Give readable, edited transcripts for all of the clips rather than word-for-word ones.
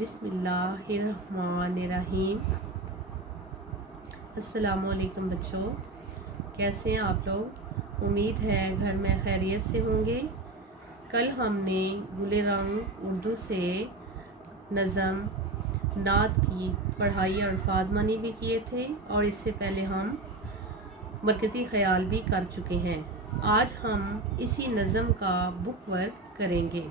बिस्मिल्लाहिर्रहमानिर्रहीम। अस्सलामुअलैकुम बच्चों, कैसे हैं आप लोग? उम्मीद है घर में खैरियत से होंगे। कल हमने गुले रंग उर्दू से नज़म नात की पढ़ाई और अल्फाज मानी भी किए थे और इससे पहले हम मरकज़ी ख़याल भी कर चुके हैं। आज हम इसी नज़म का बुक वर्क करेंगे।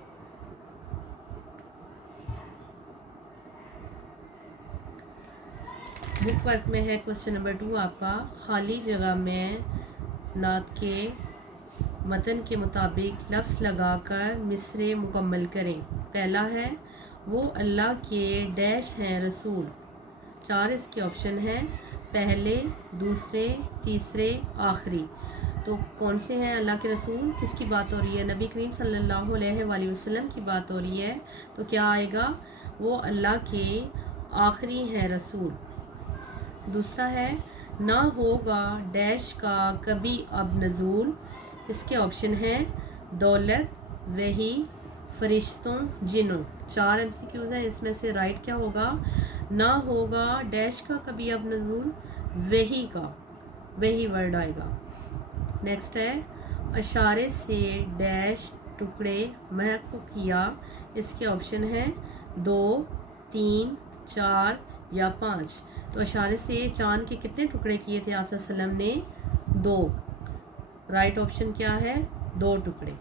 बुक वर्क में है क्वेश्चन नंबर 2 आपका, खाली जगह में नात के मतन के मुताबिक लफ्ज़ लगाकर मिसरे मुकम्मल करें। पहला है वो अल्लाह के डैश हैं रसूल। 4 इसके ऑप्शन हैं, पहले, दूसरे, तीसरे, आखिरी। तो कौन से हैं अल्लाह के रसूल? किसकी बात हो रही है? नबी करीम सल्लल्लाहु अलैहि वसल्लम की बात हो रही है। तो क्या आएगा? वो अल्लाह के आखिरी हैं रसूल। दूसरा है ना होगा डैश का कभी अब नज़ूल। इसके ऑप्शन हैं दौलत, वही, फरिश्तों, जिनों। 4 MCQs हैं, इसमें से राइट क्या होगा? ना होगा डैश का कभी अब नज़ूल, वही का, वही वर्ड आएगा। नेक्स्ट है इशारे से डैश टुकड़े महक को किया। इसके ऑप्शन हैं 2, 3, 4 या 5। तो इशारे से चांद के कितने टुकड़े किए थे आप सल्लम ने? 2। राइट ऑप्शन क्या है? 2 टुकड़े।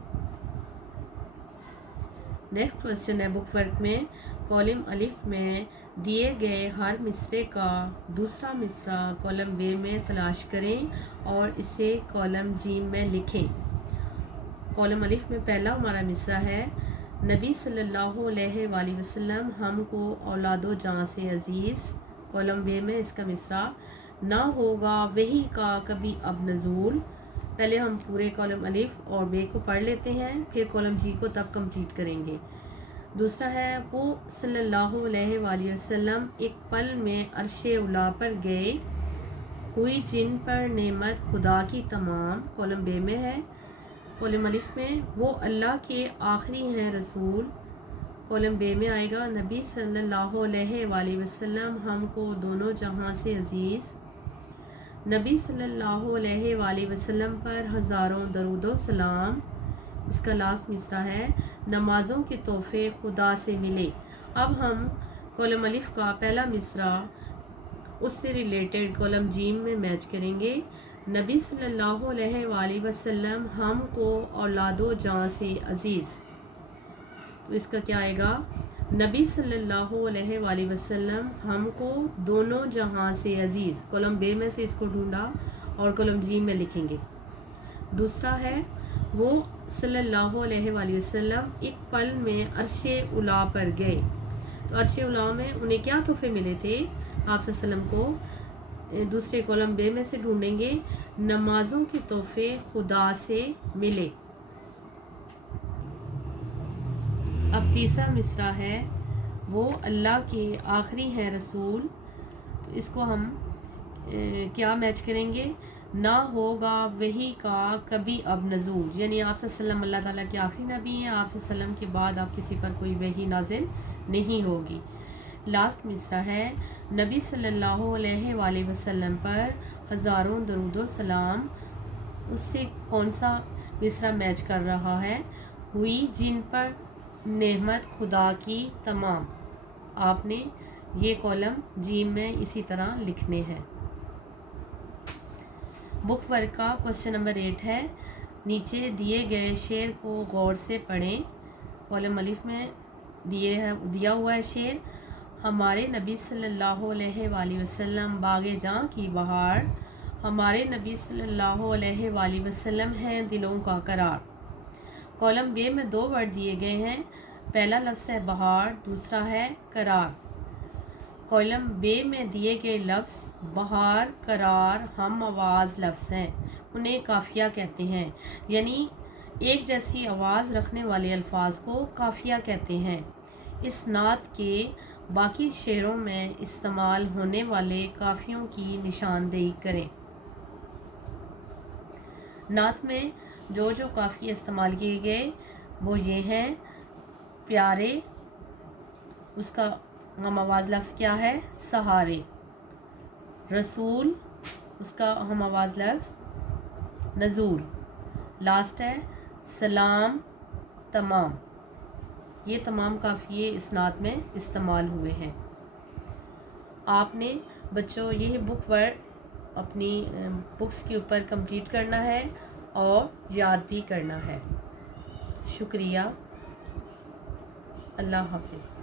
नेक्स्ट क्वेश्चन है बुक वर्क में, कॉलम अलिफ में दिए गए हर मिसरे का दूसरा मिसरा कॉलम बे में तलाश करें और इसे कॉलम जीम में लिखें। कॉलम अलिफ में पहला हमारा मिसरा है, नबी सल्लल्लाहु अलैहि वसल्लम हमको औलादो जान से अजीज़। कॉलम बे में इसका मिसरा, ना होगा वही का कभी अब नज़ूल। पहले हम पूरे कॉलम अलिफ और बे को पढ़ लेते हैं, फिर कॉलम जी को तब कंप्लीट करेंगे। दूसरा है वो सल्लल्लाहु अलैहि वसल्लम एक पल में अर्शे उला पर गए, हुई जिन पर नेमत खुदा की तमाम। कॉलम बे में है। कॉलम अलिफ में वो अल्लाह के आखिरी हैं रसूल। कॉलम बे में आएगा नबी सल्लल्लाहु अलैहि वसल्लम हमको दोनों जहां से अजीज़। नबी सल्लल्लाहु अलैहि वसल्लम पर हज़ारों दरूदो सलाम। इसका लास्ट मिसरा है, नमाज़ों के तोहफे खुदा से मिले। अब हम कॉलम अलिफ का पहला मिसरा उससे रिलेटेड कॉलम जीम में मैच करेंगे। नबी सल्लल्लाहु अलैहि वसल्लम हमको औलादो जान से अजीज़। तो इसका क्या आएगा? नबी सल्लल्लाहु अलैहि वसल्लम हमको दोनों जहां से अजीज़। कॉलम बे में से इसको ढूंढा और कॉलम जी में लिखेंगे। दूसरा है वो सल्लल्लाहु अलैहि वसल्लम एक पल में अर्शे उला पर गए। तो अर्शे उला में उन्हें क्या तोहफे मिले थे आप सल्लम को? दूसरे कॉलम बे में से ढूंढेंगे, नमाजों के तोहफे खुदा से मिले। अब तीसरा मिसरा है वो अल्लाह के आखिरी हैं रसूल। तो इसको हम क्या मैच करेंगे? ना होगा वही का कभी अब नज़ूल, यानी आप सल्लम अल्लाह ताला के आखिरी नबी हैं। आप सल्लम के बाद आप किसी पर कोई वही नाजिल नहीं होगी। लास्ट मिसरा है नबी सल्लल्लाहु अलैहि वसल्लम पर हज़ारों दरूदो सलाम। उससे कौन सा मिसरा मैच कर रहा है? हुई जिन पर नेमत खुदा की तमाम। आपने ये कॉलम जी में इसी तरह लिखने हैं। बुक वर्क का क्वेश्चन नंबर 8 है, नीचे दिए गए शेर को गौर से पढ़ें। कॉलम अलिफ में दिया हुआ है शेर, हमारे नबी सल्लल्लाहु अलैहि वसल्लम बागे जां की बहार। हमारे नबी सल्लल्लाहु अलैहि वसल्लम हैं दिलों का करार। कॉलम बे में 2 वर्ड दिए गए हैं, पहला लफ्ज़ है बहार, दूसरा है करार। कॉलम बे में दिए गए लफ्ज़ बहार, करार हम आवाज़ लफ्ज़ हैं, उन्हें काफिया कहते हैं। यानी एक जैसी आवाज़ रखने वाले अल्फाज को काफिया कहते हैं। इस नात के बाकी शेरों में इस्तेमाल होने वाले काफियों की निशानदेही करें। नात में जो जो काफ़ी इस्तेमाल किए गए वो ये हैं, प्यारे, उसका ہم آواز لفظ کیا ہے؟ سہارے. رسول اس کا ہم آواز لفظ نزول. لاسٹ ہے سلام تمام. یہ تمام قافیے اسناد میں استعمال ہوئے ہیں. آپ نے بچوں یہ بک ورک اپنی بکس کے اوپر کمپلیٹ کرنا ہے اور یاد بھی کرنا ہے. شکریہ. اللہ حافظ.